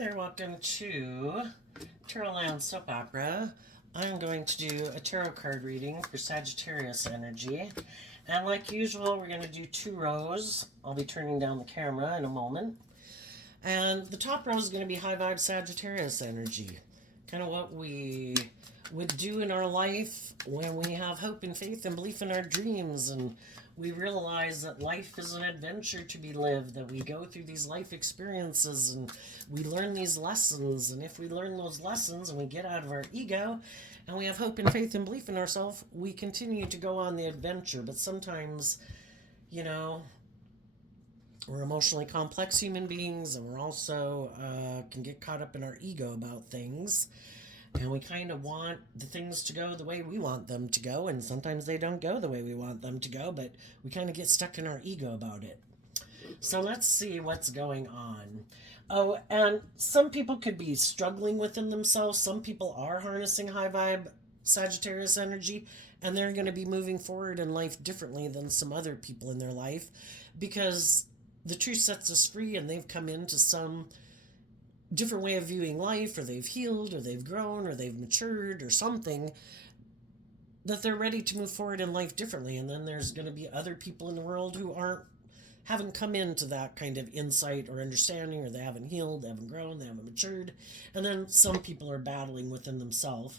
there, welcome to Tarotland Soap Opera. I'm going to do a tarot card reading for Sagittarius energy. And like usual, we're going to do 2 rows. I'll be turning down the camera in a moment. And the top row is going to be high vibe Sagittarius energy. Kind of what we would do in our life when we have hope and faith and belief in our dreams, and we realize that life is an adventure to be lived, that we go through these life experiences and we learn these lessons, and if we learn those lessons and we get out of our ego and we have hope and faith and belief in ourselves, we continue to go on the adventure. But sometimes, we're emotionally complex human beings, and we're also can get caught up in our ego about things. And we kind of want the things to go the way we want them to go. And sometimes they don't go the way we want them to go, but we kind of get stuck in our ego about it. So let's see what's going on. Oh, and some people could be struggling within themselves. Some people are harnessing high vibe Sagittarius energy, and they're going to be moving forward in life differently than some other people in their life, because the truth sets us free, and they've come into some different way of viewing life, or they've healed, or they've grown, or they've matured, or something, that they're ready to move forward in life differently. And then there's going to be other people in the world who haven't come into that kind of insight or understanding, or they haven't healed, they haven't grown, they haven't matured. And then some people are battling within themselves.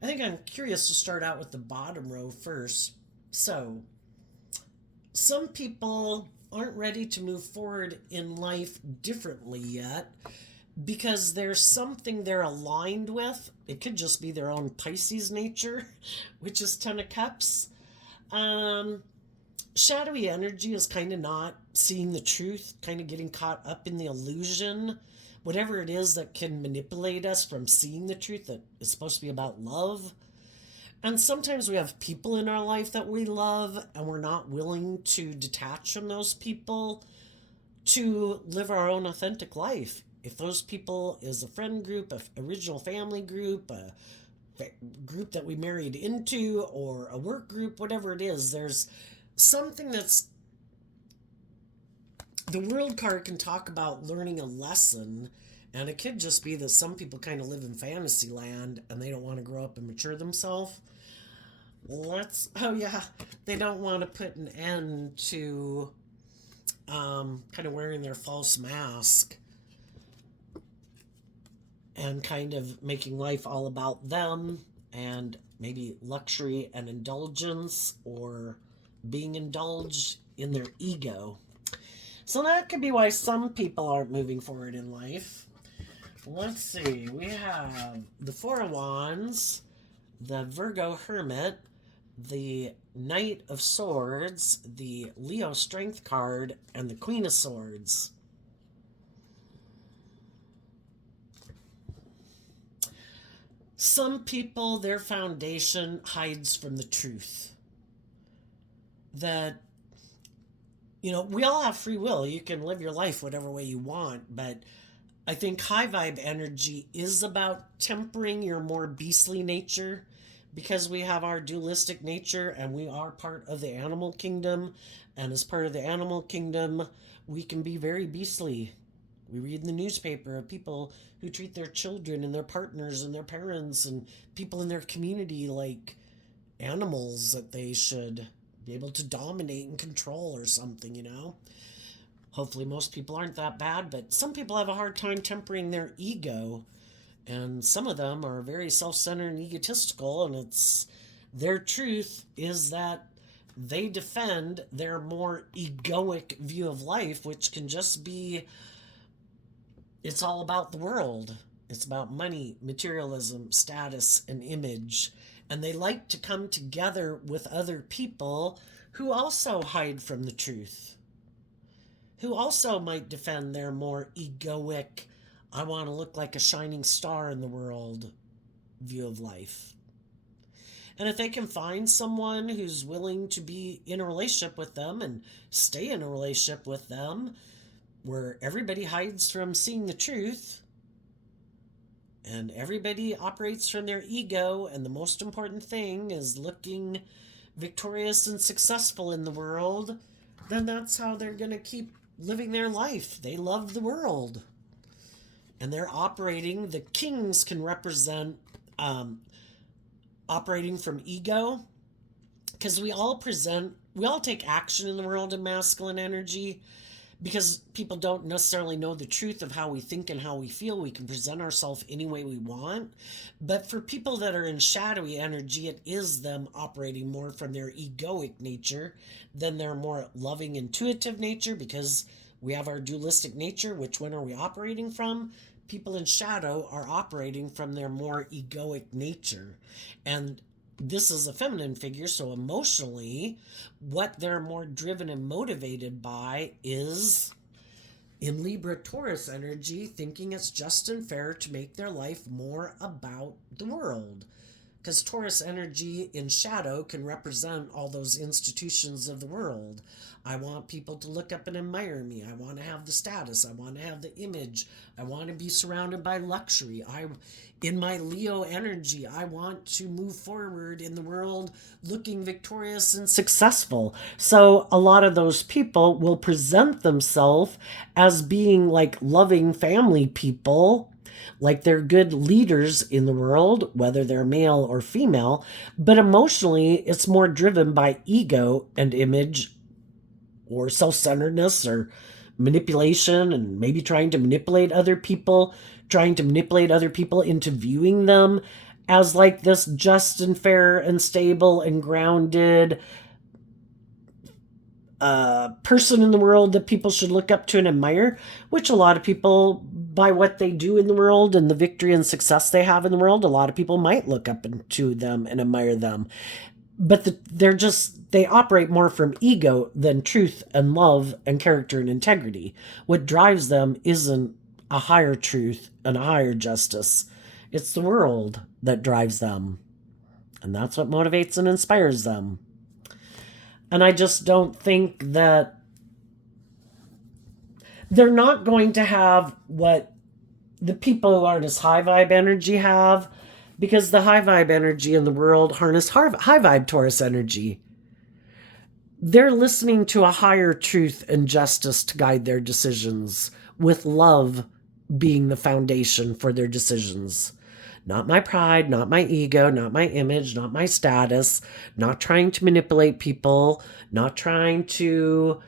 I think I'm curious to start out with the bottom row first. So some people aren't ready to move forward in life differently yet, because there's something they're aligned with. It could just be their own Pisces nature, which is 10 of Cups. Shadowy energy is kind of not seeing the truth, kind of getting caught up in the illusion, whatever it is that can manipulate us from seeing the truth that is supposed to be about love. And sometimes we have people in our life that we love, and we're not willing to detach from those people to live our own authentic life. If those people is a friend group, a original family group, a group that we married into, or a work group, whatever it is, there's something that's... The World card can talk about learning a lesson, and it could just be that some people kind of live in fantasy land and they don't want to grow up and mature themselves. They don't want to put an end to kind of wearing their false mask and kind of making life all about them, and maybe luxury and indulgence, or being indulged in their ego. So that could be why some people aren't moving forward in life. Let's see. We have the 4 of Wands, the Virgo Hermit, the Knight of Swords, the Leo Strength card, and the Queen of Swords. Some people, their foundation hides from the truth. That, we all have free will. You can live your life whatever way you want, but I think high vibe energy is about tempering your more beastly nature, because we have our dualistic nature and we are part of the animal kingdom. And as part of the animal kingdom, we can be very beastly. We read in the newspaper of people who treat their children and their partners and their parents and people in their community like animals that they should be able to dominate and control or something, Hopefully most people aren't that bad, but some people have a hard time tempering their ego. And some of them are very self-centered and egotistical, and their truth is that they defend their more egoic view of life, which can just be, it's all about the world. It's about money, materialism, status, and image. And they like to come together with other people who also hide from the truth, who also might defend their more egoic, I want to look like a shining star in the world view of life. And if they can find someone who's willing to be in a relationship with them and stay in a relationship with them, where everybody hides from seeing the truth and everybody operates from their ego, and the most important thing is looking victorious and successful in the world, then that's how they're going to keep living their life. They love the world. And they're operating, the kings can represent um, operating from ego, because we all take action in the world of masculine energy, because people don't necessarily know the truth of how we think and how we feel. We can present ourselves any way we want. But for people that are in shadowy energy, it is them operating more from their egoic nature than their more loving, intuitive nature, because we have our dualistic nature. Which one are we operating from? People in shadow are operating from their more egoic nature. And this is a feminine figure, so emotionally, what they're more driven and motivated by is in Libra Taurus energy, thinking it's just and fair to make their life more about the world. Because Taurus energy in shadow can represent all those institutions of the world. I want people to look up and admire me. I want to have the status. I want to have the image. I want to be surrounded by luxury. In my Leo energy, I want to move forward in the world looking victorious and successful. So a lot of those people will present themselves as being like loving family people, like they're good leaders in the world, whether they're male or female, but emotionally it's more driven by ego and image or self-centeredness or manipulation, and maybe trying to manipulate other people, into viewing them as like this just and fair and stable and grounded person in the world that people should look up to and admire, which a lot of people, by what they do in the world and the victory and success they have in the world, a lot of people might look up to them and admire them. But they operate more from ego than truth and love and character and integrity. What drives them isn't a higher truth and a higher justice. It's the world that drives them. And that's what motivates and inspires them. And I just don't think that they're not going to have what the people who aren't as high vibe energy have, because the high vibe energy in the world harness high vibe Taurus energy. They're listening to a higher truth and justice to guide their decisions, with love being the foundation for their decisions. Not my pride, not my ego, not my image, not my status, not trying to manipulate people, not trying to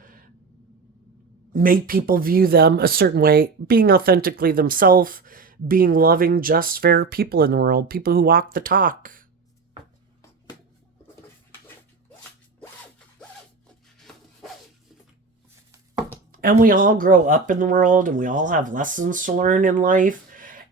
make people view them a certain way, being authentically themselves, being loving, just, fair people in the world, people who walk the talk. And we all grow up in the world, and we all have lessons to learn in life.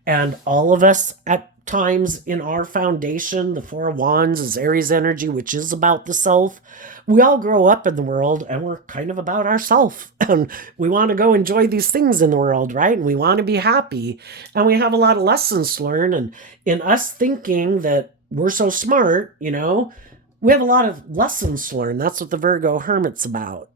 And all of us at times in our foundation, the Four of Wands is Aries energy, which is about the self. We all grow up in the world and we're kind of about ourself. And we want to go enjoy these things in the world, right? And we want to be happy. And we have a lot of lessons to learn. And in us thinking that we're so smart, we have a lot of lessons to learn. That's what the Virgo Hermit's about.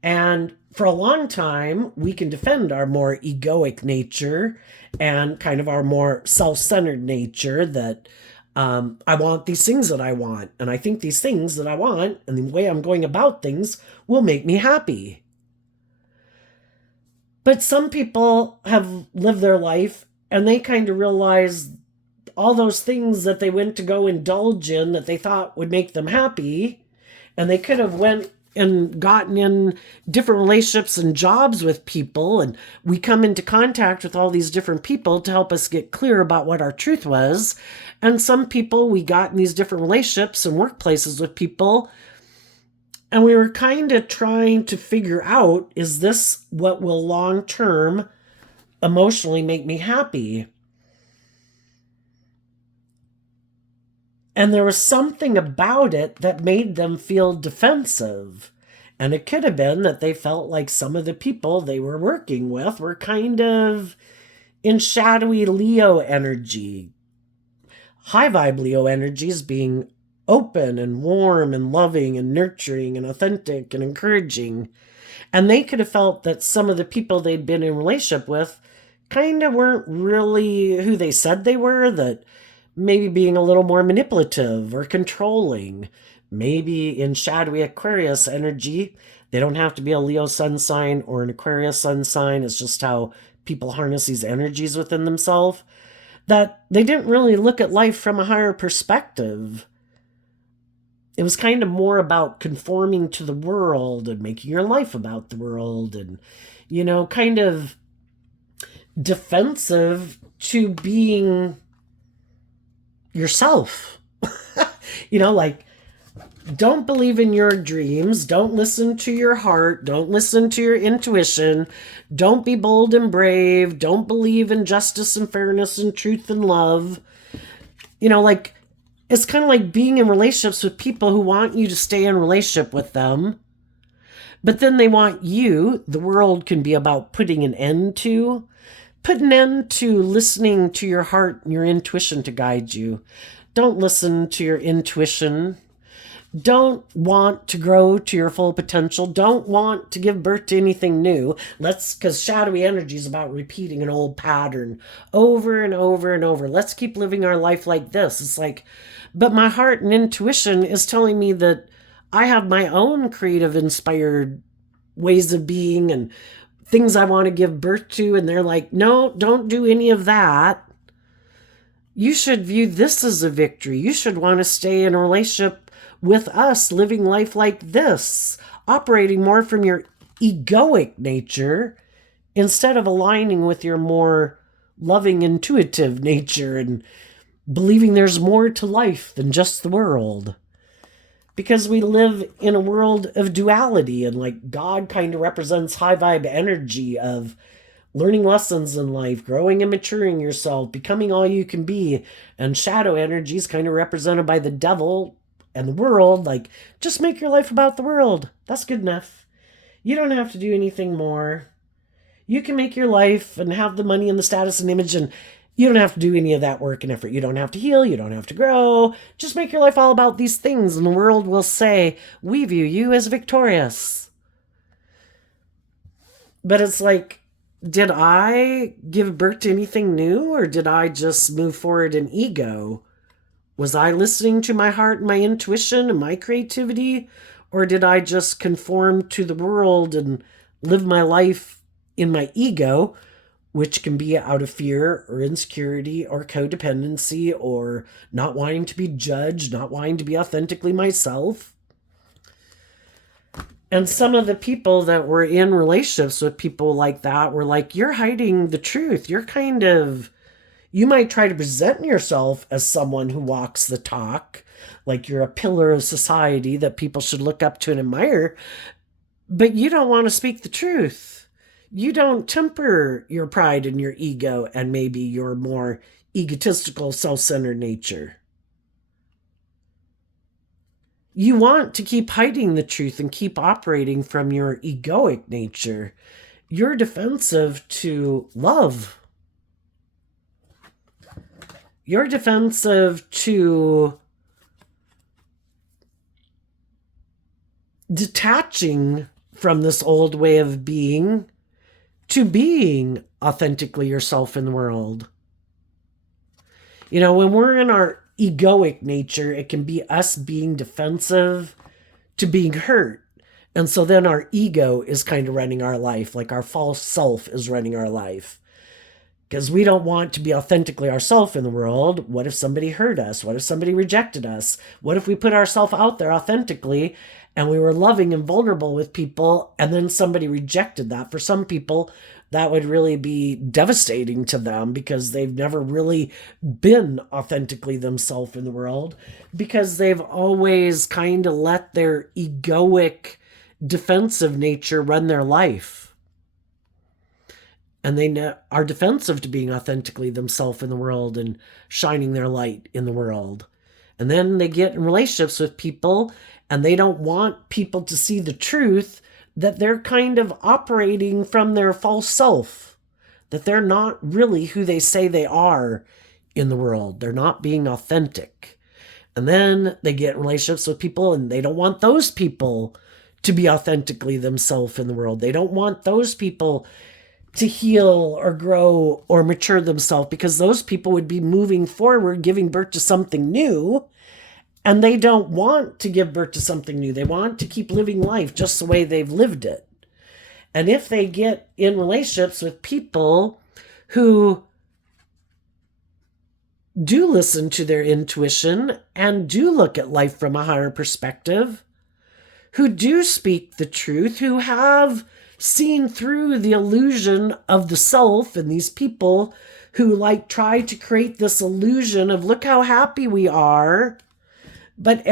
And for a long time, we can defend our more egoic nature and kind of our more self-centered nature that I want these things that I want. And I think these things that I want and the way I'm going about things will make me happy. But some people have lived their life and they kind of realize all those things that they went to go indulge in that they thought would make them happy, and they could have went and gotten in different relationships and jobs with people, and we come into contact with all these different people to help us get clear about what our truth was. And some people, we got in these different relationships and workplaces with people, and we were kind of trying to figure out, is this what will long term emotionally make me happy? And there was something about it that made them feel defensive. And it could have been that they felt like some of the people they were working with were kind of in shadowy Leo energy. High vibe Leo energy is being open and warm and loving and nurturing and authentic and encouraging. And they could have felt that some of the people they'd been in relationship with kind of weren't really who they said they were, that maybe being a little more manipulative or controlling. Maybe in shadowy Aquarius energy, they don't have to be a Leo sun sign or an Aquarius sun sign. It's just how people harness these energies within themselves, that they didn't really look at life from a higher perspective. It was kind of more about conforming to the world and making your life about the world and, kind of defensive to being yourself. Like, don't believe in your dreams. Don't listen to your heart. Don't listen to your intuition. Don't be bold and brave. Don't believe in justice and fairness and truth and love. Like, it's kind of like being in relationships with people who want you to stay in relationship with them. But then they want you, the world can be about putting an end to. Put an end to listening to your heart and your intuition to guide you. Don't listen to your intuition. Don't want to grow to your full potential. Don't want to give birth to anything new. Because shadowy energy is about repeating an old pattern over and over and over. Let's keep living our life like this. It's like, but my heart and intuition is telling me that I have my own creative, inspired ways of being and things I want to give birth to. And they're like, no, don't do any of that. You should view this as a victory. You should want to stay in a relationship with us, living life like this, operating more from your egoic nature instead of aligning with your more loving, intuitive nature and believing there's more to life than just the world. Because we live in a world of duality, and like God kind of represents high vibe energy of learning lessons in life, growing and maturing yourself, becoming all you can be. And shadow energy is kind of represented by the devil and the world. Like, just make your life about the world. That's good enough. You don't have to do anything more. You can make your life and have the money and the status and image, and you don't have to do any of that work and effort. You don't have to heal. You don't have to grow. Just make your life all about these things, and the world will say, we view you as victorious. But it's like, did I give birth to anything new, or did I just move forward in ego? Was I listening to my heart and my intuition and my creativity, or did I just conform to the world and live my life in my ego, which can be out of fear or insecurity or codependency or not wanting to be judged, not wanting to be authentically myself? And some of the people that were in relationships with people like that were like, you're hiding the truth. You might try to present yourself as someone who walks the talk, like you're a pillar of society that people should look up to and admire, but you don't want to speak the truth. You don't temper your pride and your ego and maybe your more egotistical, self-centered nature. You want to keep hiding the truth and keep operating from your egoic nature. You're defensive to love. You're defensive to detaching from this old way of being to being authentically yourself in the world. When we're in our egoic nature, it can be us being defensive to being hurt. And so then our ego is kind of running our life, like our false self is running our life. Because we don't want to be authentically ourselves in the world. What if somebody hurt us? What if somebody rejected us? What if we put ourselves out there authentically and we were loving and vulnerable with people and then somebody rejected that? For some people, that would really be devastating to them because they've never really been authentically themselves in the world, because they've always kind of let their egoic defensive nature run their life. And they are defensive to being authentically themselves in the world and shining their light in the world. And then they get in relationships with people and they don't want people to see the truth that they're kind of operating from their false self, that they're not really who they say they are in the world. They're not being authentic. And then they get in relationships with people and they don't want those people to be authentically themselves in the world. They don't want those people to heal or grow or mature themselves, because those people would be moving forward, giving birth to something new. And they don't want to give birth to something new. They want to keep living life just the way they've lived it. And if they get in relationships with people who do listen to their intuition and do look at life from a higher perspective, who do speak the truth, who have seen through the illusion of the self, and these people who like try to create this illusion of look how happy we are, but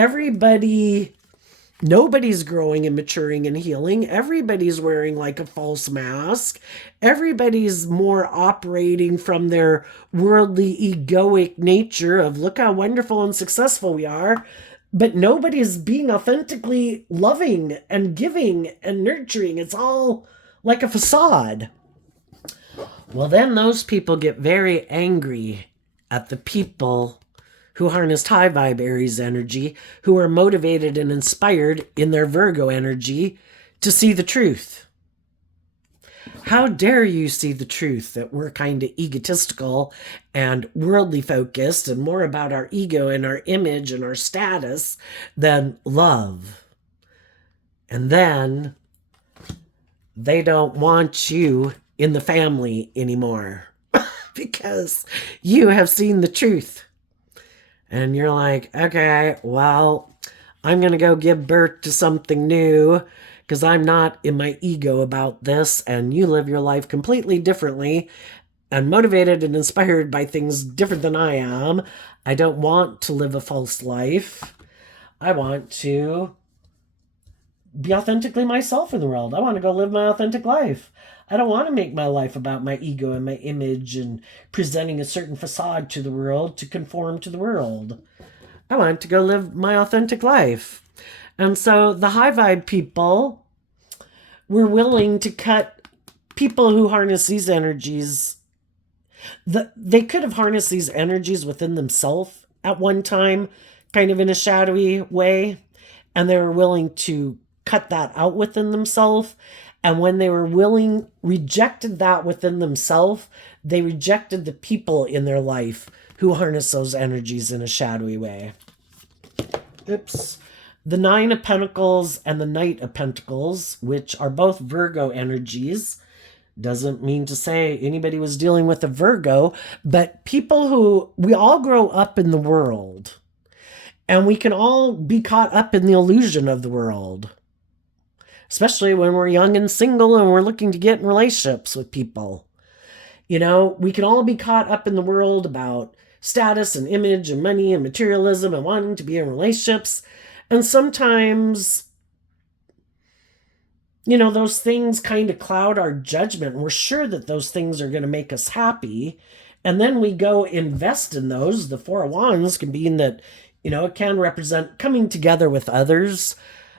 nobody's growing and maturing and healing. Everybody's wearing like a false mask. Everybody's more operating from their worldly egoic nature of look how wonderful and successful we are. But nobody's being authentically loving and giving and nurturing. It's all like a facade. Well, then those people get very angry at the people who harnessed high vibe Aries energy, who are motivated and inspired in their Virgo energy to see the truth. How dare you see the truth that we're kind of egotistical and worldly focused and more about our ego and our image and our status than love. And then they don't want you in the family anymore because you have seen the truth. And you're like, okay, well, I'm going to go give birth to something new because I'm not in my ego about this, and you live your life completely differently and motivated and inspired by things different than I am. I don't want to live a false life. I want to be authentically myself in the world. I want to go live my authentic life. I don't want to make my life about my ego and my image and presenting a certain facade to the world to conform to the world. I want to go live my authentic life. And so the high vibe people were willing to cut people who harness these energies. They could have harnessed these energies within themselves at one time, kind of in a shadowy way, and they were willing to cut that out within themselves. And when they were rejected that within themselves, they rejected the people in their life who harness those energies in a shadowy way. Oops. The Nine of Pentacles and the Knight of Pentacles, which are both Virgo energies, doesn't mean to say anybody was dealing with a Virgo, but people who, we all grow up in the world, and we can all be caught up in the illusion of the world, especially when we're young and single and we're looking to get in relationships with people. You know, we can all be caught up in the world about status and image and money and materialism and wanting to be in relationships. And sometimes, you know, those things kind of cloud our judgment. And we're sure that those things are going to make us happy. And then we go invest in those. The Four of Wands can mean that, you know, it can represent coming together with others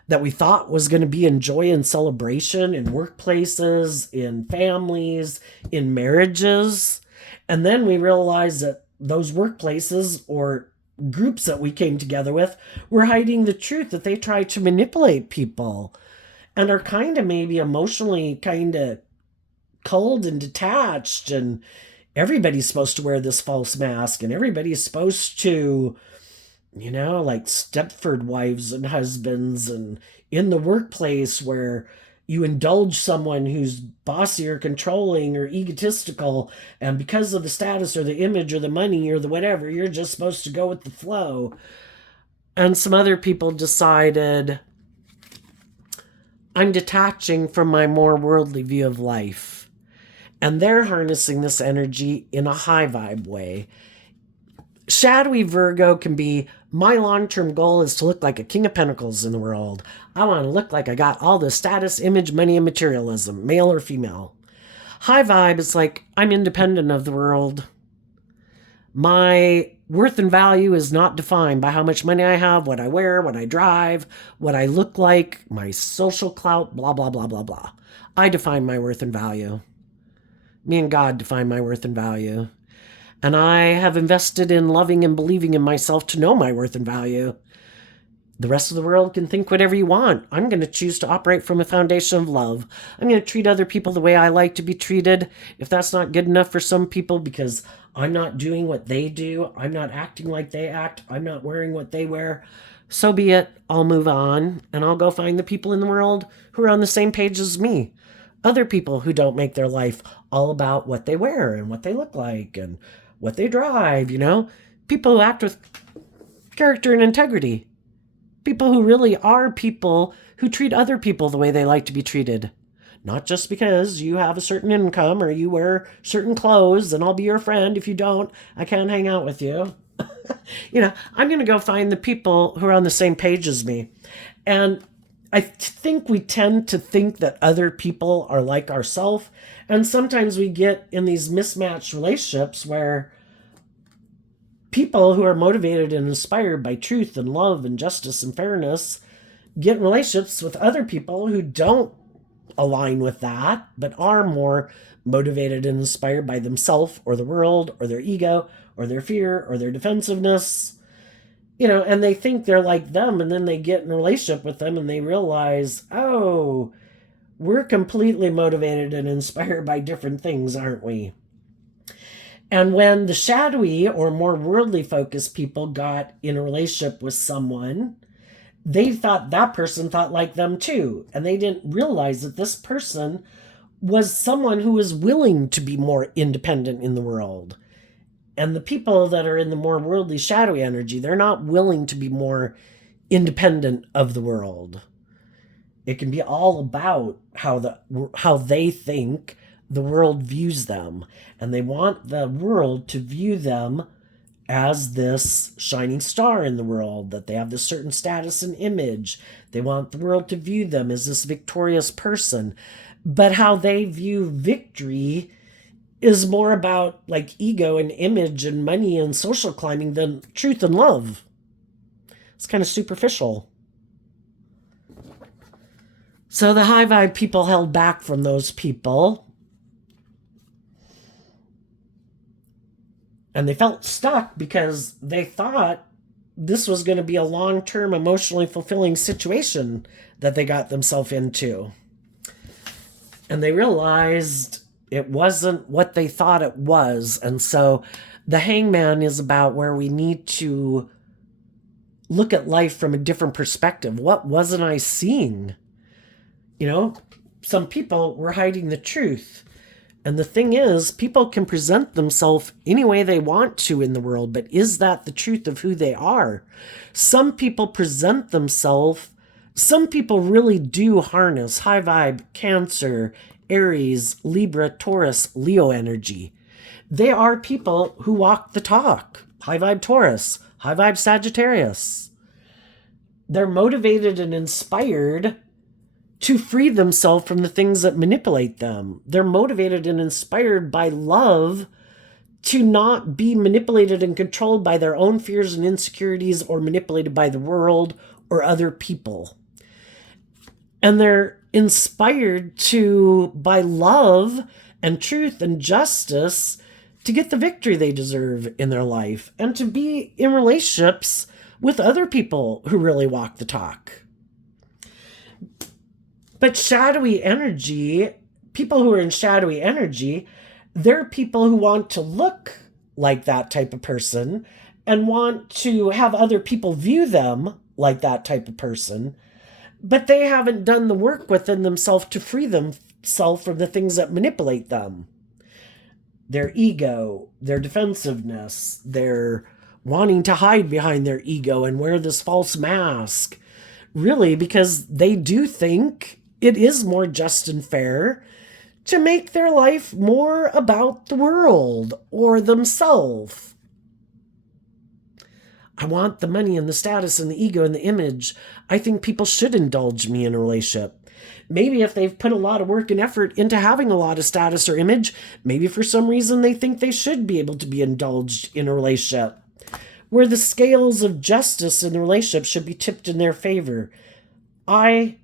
that we thought was going to be in joy and celebration in workplaces, in families, in marriages. And then we realize that those workplaces or groups that we came together with were hiding the truth, that they tried to manipulate people and are kind of maybe emotionally kind of cold and detached, and everybody's supposed to wear this false mask, and everybody's supposed to, you know, like Stepford wives and husbands, and in the workplace where you indulge someone who's bossy or controlling or egotistical, and because of the status or the image or the money or the whatever, you're just supposed to go with the flow. And some other people decided, I'm detaching from my more worldly view of life. And they're harnessing this energy in a high vibe way. Shadowy Virgo can be, my long-term goal is to look like a King of Pentacles in the world. I want to look like I got all the status, image, money, and materialism, male or female. High vibe is like, I'm independent of the world. My worth and value is not defined by how much money I have, what I wear, what I drive, what I look like, my social clout, blah, blah, blah, blah, blah. I define my worth and value. Me and God define my worth and value. And I have invested in loving and believing in myself to know my worth and value. The rest of the world can think whatever you want. I'm going to choose to operate from a foundation of love. I'm going to treat other people the way I like to be treated. If that's not good enough for some people because I'm not doing what they do, I'm not acting like they act, I'm not wearing what they wear, so be it. I'll move on, and I'll go find the people in the world who are on the same page as me. Other people who don't make their life all about what they wear and what they look like and what they drive, People who act with character and integrity. People who really are people who treat other people the way they like to be treated. Not just because you have a certain income or you wear certain clothes and I'll be your friend. If you don't, I can't hang out with you. I'm going to go find the people who are on the same page as me. And I think we tend to think that other people are like ourselves. And sometimes we get in these mismatched relationships where people who are motivated and inspired by truth and love and justice and fairness get in relationships with other people who don't align with that, but are more motivated and inspired by themselves or the world or their ego or their fear or their defensiveness. And they think they're like them, and then they get in a relationship with them and they realize, oh, we're completely motivated and inspired by different things, aren't we? And when the shadowy or more worldly focused people got in a relationship with someone, they thought that person thought like them too. And they didn't realize that this person was someone who was willing to be more independent in the world. And the people that are in the more worldly, shadowy energy, they're not willing to be more independent of the world. It can be all about how they think the world views them. And they want the world to view them as this shining star in the world, that they have this certain status and image. They want the world to view them as this victorious person. But how they view victory is more about like ego and image and money and social climbing than truth and love. It's kind of superficial. So the high vibe people held back from those people. And they felt stuck because they thought this was going to be a long-term emotionally fulfilling situation that they got themselves into. And they realized it wasn't what they thought it was. And so the hangman is about where we need to look at life from a different perspective. What wasn't I seeing? Some people were hiding the truth. And the thing is, people can present themselves any way they want to in the world, but is that the truth of who they are? Some people present themselves, some people really do harness high vibe, Cancer, Aries, Libra, Taurus, Leo energy. They are people who walk the talk. High vibe Taurus, high vibe Sagittarius. They're motivated and inspired to free themselves from the things that manipulate them. They're motivated and inspired by love to not be manipulated and controlled by their own fears and insecurities or manipulated by the world or other people. And they're inspired to, by love and truth and justice, to get the victory they deserve in their life and to be in relationships with other people who really walk the talk. But shadowy energy, people who are in shadowy energy, they're people who want to look like that type of person and want to have other people view them like that type of person, but they haven't done the work within themselves to free themselves from the things that manipulate them. Their ego, their defensiveness, their wanting to hide behind their ego and wear this false mask, really, because they do think it is more just and fair to make their life more about the world or themselves. I want the money and the status and the ego and the image. I think people should indulge me in a relationship. Maybe if they've put a lot of work and effort into having a lot of status or image, maybe for some reason they think they should be able to be indulged in a relationship, where the scales of justice in the relationship should be tipped in their favor. I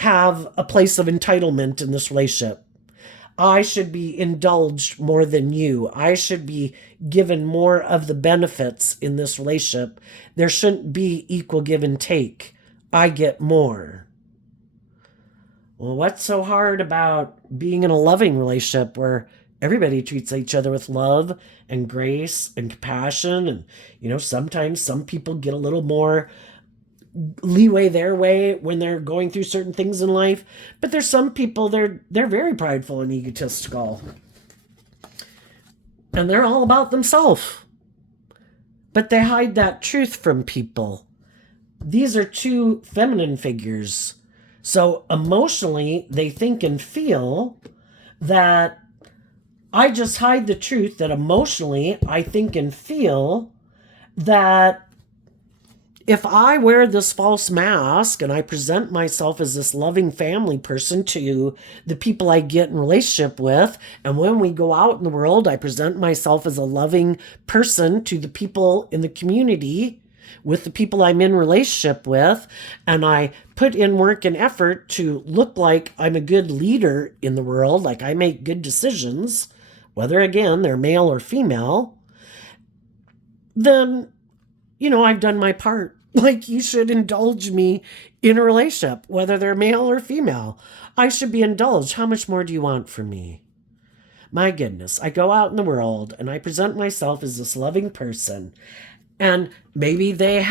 have a place of entitlement in this relationship. I should be indulged more than you. I should be given more of the benefits in this relationship. There shouldn't be equal give and take. I get more. Well, what's so hard about being in a loving relationship where everybody treats each other with love and grace and compassion? And, sometimes some people get a little more leeway their way when they're going through certain things in life. But there's some people, they're very prideful and egotistical. And they're all about themselves. But they hide that truth from people. These are two feminine figures. So emotionally, they think and feel that I just hide the truth that emotionally I think and feel that if I wear this false mask and I present myself as this loving family person to the people I get in relationship with, and when we go out in the world, I present myself as a loving person to the people in the community, with the people I'm in relationship with, and I put in work and effort to look like I'm a good leader in the world, like I make good decisions, whether again they're male or female, then, I've done my part. Like, you should indulge me in a relationship, whether they're male or female. I should be indulged. How much more do you want from me? My goodness, I go out in the world and I present myself as this loving person. And maybe they're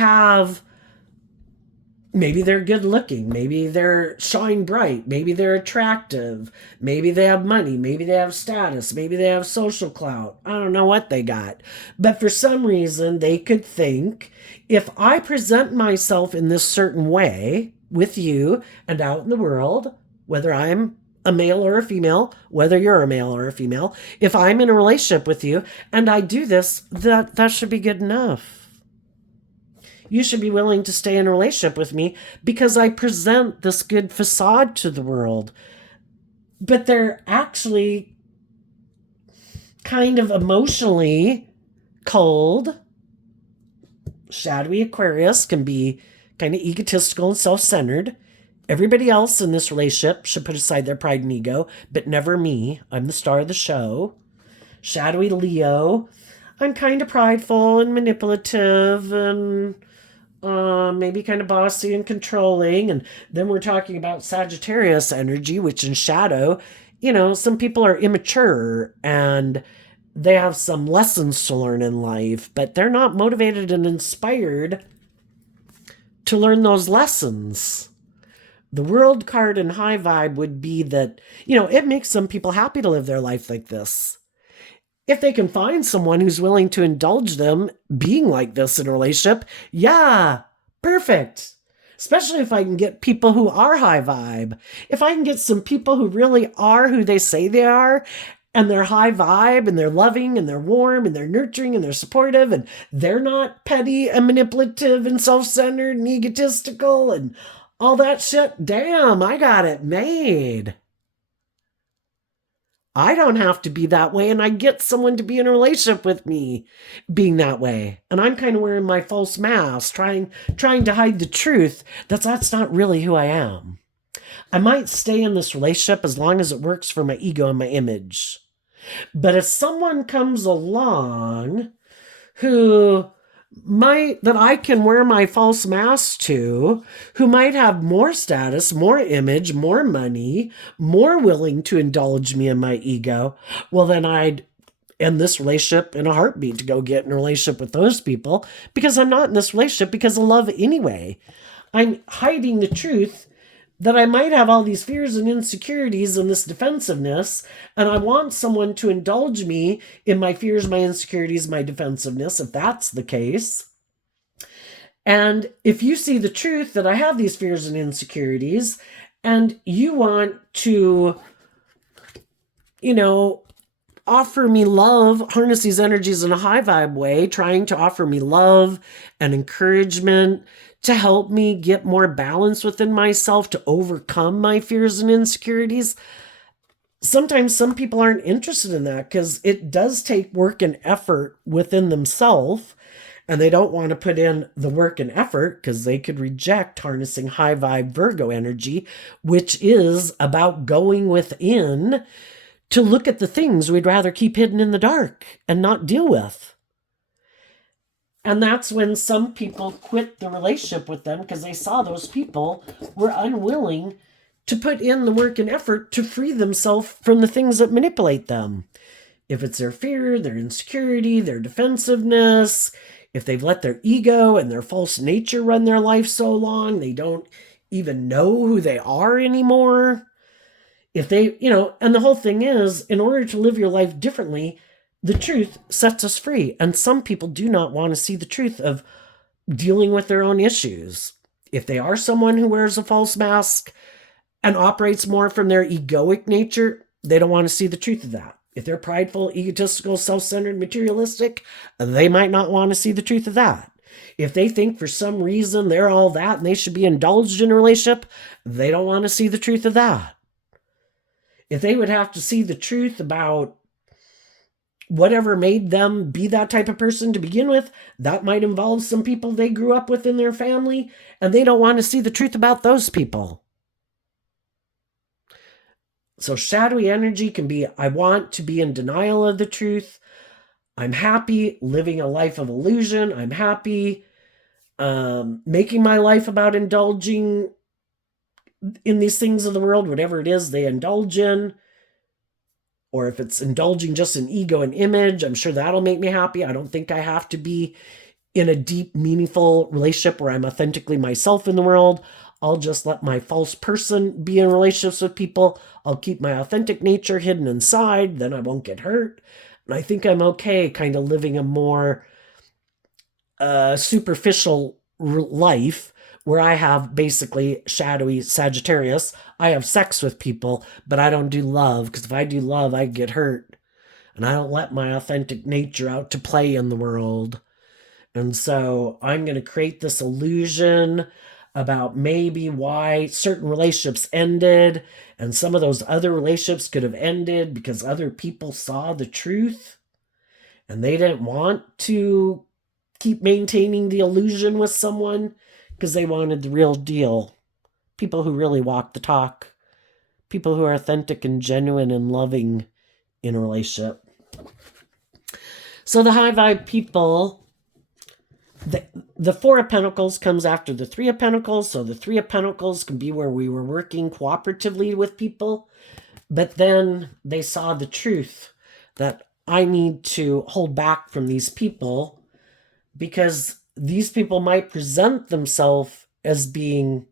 good looking. Maybe they're shine bright. Maybe they're attractive. Maybe they have money. Maybe they have status. Maybe they have social clout. I don't know what they got. But for some reason, they could think, if I present myself in this certain way with you and out in the world, whether I'm a male or a female, whether you're a male or a female, if I'm in a relationship with you and I do this, that should be good enough. You should be willing to stay in a relationship with me because I present this good facade to the world. But they're actually kind of emotionally cold. Shadowy Aquarius can be kind of egotistical and self-centered. Everybody else in this relationship should put aside their pride and ego, but never me. I'm the star of the show. Shadowy Leo, I'm kind of prideful and manipulative and maybe kind of bossy and controlling. And then we're talking about Sagittarius energy, which in shadow, some people are immature and they have some lessons to learn in life, but they're not motivated and inspired to learn those lessons. The world card in high vibe would be that, it makes some people happy to live their life like this. If they can find someone who's willing to indulge them being like this in a relationship, yeah, perfect. Especially if I can get people who are high vibe. If I can get some people who really are who they say they are, and they're high vibe, and they're loving, and they're warm, and they're nurturing, and they're supportive, and they're not petty and manipulative and self-centered and egotistical and all that shit, damn, I got it made. I don't have to be that way, and I get someone to be in a relationship with me being that way. And I'm kind of wearing my false mask, trying to hide the truth that's not really who I am. I might stay in this relationship as long as it works for my ego and my image. But if someone comes along that I can wear my false mask to, who might have more status, more image, more money, more willing to indulge me in my ego, well, then I'd end this relationship in a heartbeat to go get in a relationship with those people, because I'm not in this relationship because of love anyway. I'm hiding the truth that I might have all these fears and insecurities and this defensiveness, and I want someone to indulge me in my fears, my insecurities, my defensiveness, if that's the case. And if you see the truth that I have these fears and insecurities, and you want to, offer me love, harness these energies in a high vibe way, trying to offer me love and encouragement, to help me get more balance within myself, to overcome my fears and insecurities. Sometimes some people aren't interested in that because it does take work and effort within themselves, and they don't want to put in the work and effort because they could reject harnessing high vibe Virgo energy, which is about going within to look at the things we'd rather keep hidden in the dark and not deal with. And that's when some people quit the relationship with them because they saw those people were unwilling to put in the work and effort to free themselves from the things that manipulate them. If it's their fear, their insecurity, their defensiveness, if they've let their ego and their false nature run their life so long, they don't even know who they are anymore. If they, and the whole thing is, in order to live your life differently, the truth sets us free. And some people do not want to see the truth of dealing with their own issues. If they are someone who wears a false mask and operates more from their egoic nature, they don't want to see the truth of that. If they're prideful, egotistical, self-centered, materialistic, they might not want to see the truth of that. If they think for some reason they're all that and they should be indulged in a relationship, they don't want to see the truth of that. If they would have to see the truth about whatever made them be that type of person to begin with, that might involve some people they grew up with in their family, and they don't want to see the truth about those people. So shadowy energy can be, I want to be in denial of the truth. I'm happy living a life of illusion. I'm happy making my life about indulging in these things of the world, whatever it is they indulge in. Or if it's indulging just in ego and image, I'm sure that'll make me happy. I don't think I have to be in a deep, meaningful relationship where I'm authentically myself in the world. I'll just let my false person be in relationships with people. I'll keep my authentic nature hidden inside. Then I won't get hurt. And I think I'm okay kind of living a more superficial life where I have basically shadowy Sagittarius. I have sex with people, but I don't do love, because if I do love, I get hurt. And I don't let my authentic nature out to play in the world. And so I'm going to create this illusion about maybe why certain relationships ended, and some of those other relationships could have ended because other people saw the truth and they didn't want to keep maintaining the illusion with someone because they wanted the real deal. People who really walk the talk. People who are authentic and genuine and loving in a relationship. So the high vibe people, the Four of Pentacles comes after the Three of Pentacles. So the Three of Pentacles can be where we were working cooperatively with people. But then they saw the truth that I need to hold back from these people, because these people might present themselves as being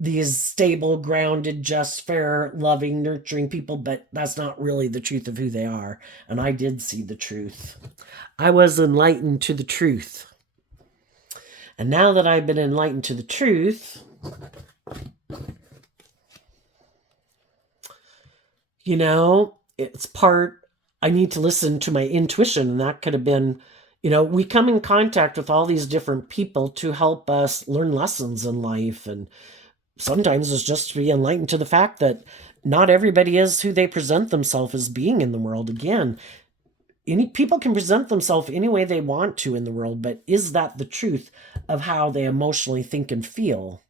these stable, grounded, just, fair, loving, nurturing people, but that's not really the truth of who they are. And I did see the truth. I was enlightened to the truth. And now that I've been enlightened to the truth, it's part, I need to listen to my intuition. And that could have been, we come in contact with all these different people to help us learn lessons in life. And sometimes it's just to be enlightened to the fact that not everybody is who they present themselves as being in the world. Again, people can present themselves any way they want to in the world, but is that the truth of how they emotionally think and feel?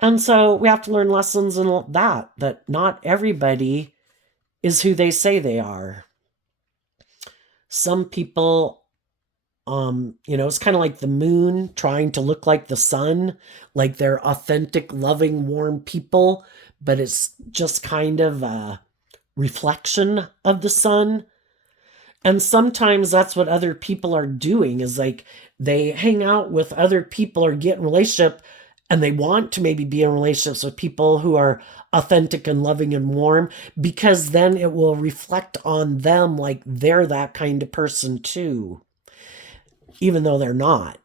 And so we have to learn lessons in that not everybody is who they say they are. Some people, it's kind of like the moon trying to look like the sun, like they're authentic, loving, warm people, but it's just kind of a reflection of the sun. And sometimes that's what other people are doing, is like they hang out with other people or get in a relationship, and they want to maybe be in relationships with people who are authentic and loving and warm, because then it will reflect on them like they're that kind of person too, even though they're not.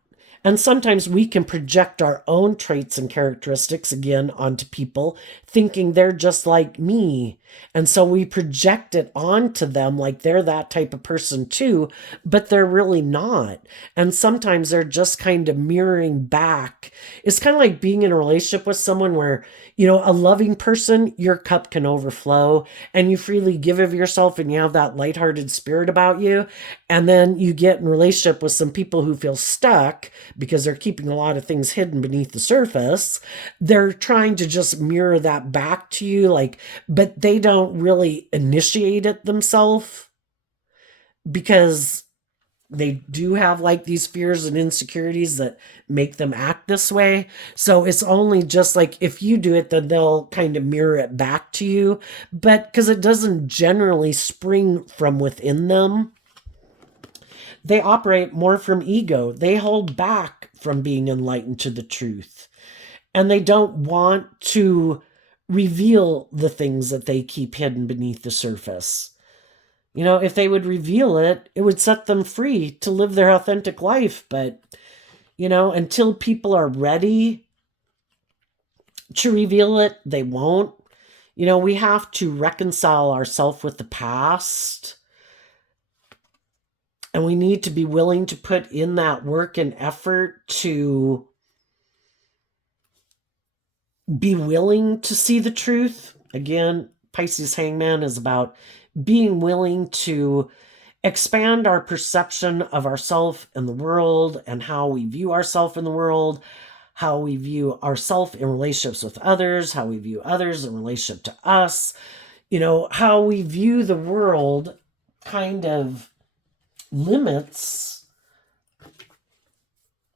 And sometimes we can project our own traits and characteristics again onto people, thinking they're just like me. And so we project it onto them like they're that type of person too, but they're really not. And sometimes they're just kind of mirroring back. It's kind of like being in a relationship with someone where, a loving person, your cup can overflow and you freely give of yourself and you have that lighthearted spirit about you. And then you get in a relationship with some people who feel stuck because they're keeping a lot of things hidden beneath the surface. They're trying to just mirror that back to you, but they don't really initiate it themselves, because they do have like these fears and insecurities that make them act this way. So it's only just like if you do it, then they'll kind of mirror it back to you. But because it doesn't generally spring from within them, they operate more from ego. They hold back from being enlightened to the truth. And they don't want to reveal the things that they keep hidden beneath the surface. You know, if they would reveal it, it would set them free to live their authentic life. But, you know, until people are ready to reveal it, they won't. You know, we have to reconcile ourselves with the past. And we need to be willing to put in that work and effort to be willing to see the truth. Again, Pisces Hangman is about being willing to expand our perception of ourselves and the world and how we view ourselves in the world, how we view ourselves in relationships with others, how we view others in relationship to us, you know, how we view the world kind of limits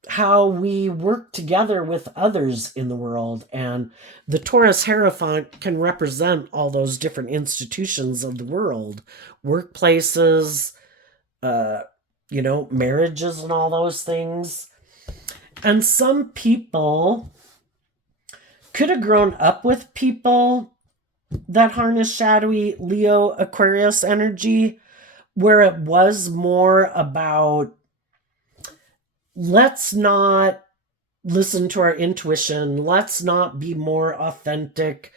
how we work together with others in the world. And the Taurus Hierophant can represent all those different institutions of the world, workplaces, you know, marriages and all those things. And some people could have grown up with people that harness shadowy Leo Aquarius energy, where it was more about, let's not listen to our intuition. Let's not be more authentic.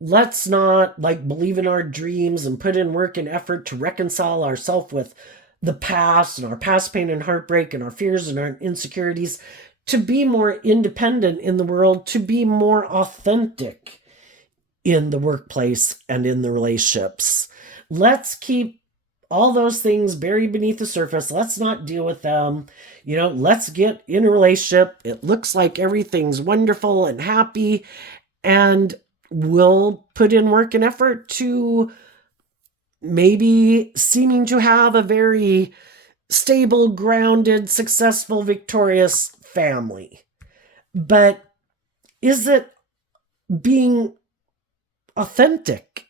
Let's not like believe in our dreams and put in work and effort to reconcile ourselves with the past and our past pain and heartbreak and our fears and our insecurities, to be more independent in the world, to be more authentic in the workplace and in the relationships. Let's keep all those things buried beneath the surface. Let's not deal with them. You know, let's get in a relationship. It looks like everything's wonderful and happy, and we'll put in work and effort to maybe seeming to have a very stable, grounded, successful, victorious family. But is it being authentic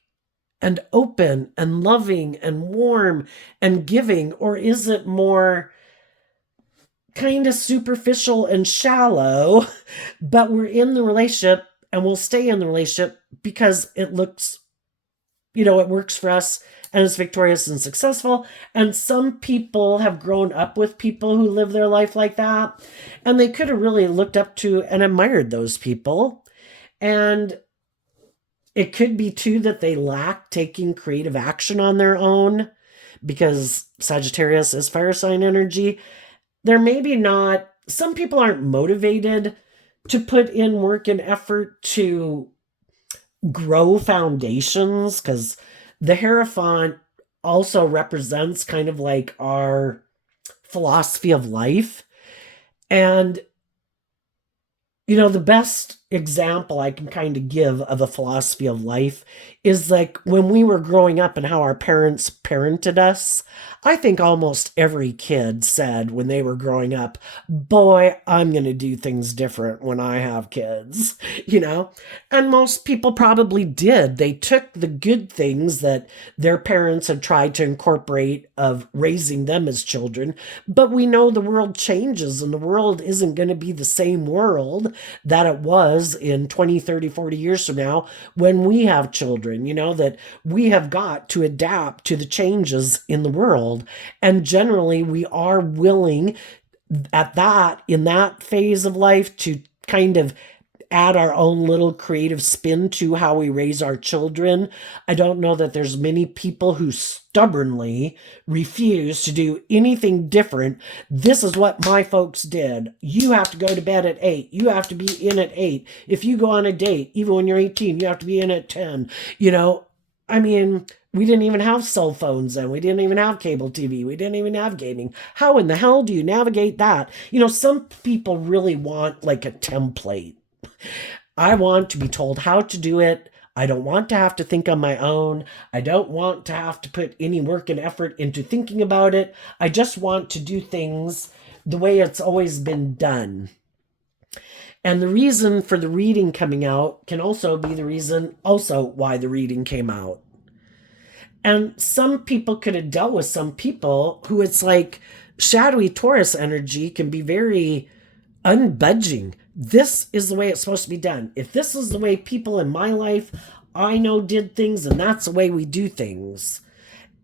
and open and loving and warm and giving, or is it more kind of superficial and shallow, but we're in the relationship and we'll stay in the relationship because it looks, you know, it works for us and it's victorious and successful. And some people have grown up with people who live their life like that, and they could have really looked up to and admired those people. And it could be too that they lack taking creative action on their own, because Sagittarius is fire sign energy. They're maybe not, some people aren't motivated to put in work and effort to grow foundations, because the Hierophant also represents kind of like our philosophy of life. And, you know, the best example I can kind of give of a philosophy of life is like when we were growing up and how our parents parented us. I think almost every kid said when they were growing up, boy, I'm going to do things different when I have kids, you know? And most people probably did. They took the good things that their parents had tried to incorporate of raising them as children. But we know the world changes, and the world isn't going to be the same world that it was in 20, 30, 40 years from now when we have children, you know, that we have got to adapt to the changes in the world. And generally we are willing at that, in that phase of life, to kind of add our own little creative spin to how we raise our children. I don't know that there's many people who stubbornly refuse to do anything different. This is what my folks did. You have to go to bed at 8. You have to be in at 8. If you go on a date, even when you're 18, you have to be in at 10. You know, I mean, we didn't even have cell phones then. We didn't even have cable TV. We didn't even have gaming. How in the hell do you navigate that? You know, some people really want like a template. I want to be told how to do it. I don't want to have to think on my own. I don't want to have to put any work and effort into thinking about it. I just want to do things the way it's always been done. And the reason for the reading coming out can also be the reason also why the reading came out. And some people could have dealt with some people who it's like shadowy Taurus energy can be very unbudging. This is the way it's supposed to be done. If this is the way people in my life I know did things, and that's the way we do things.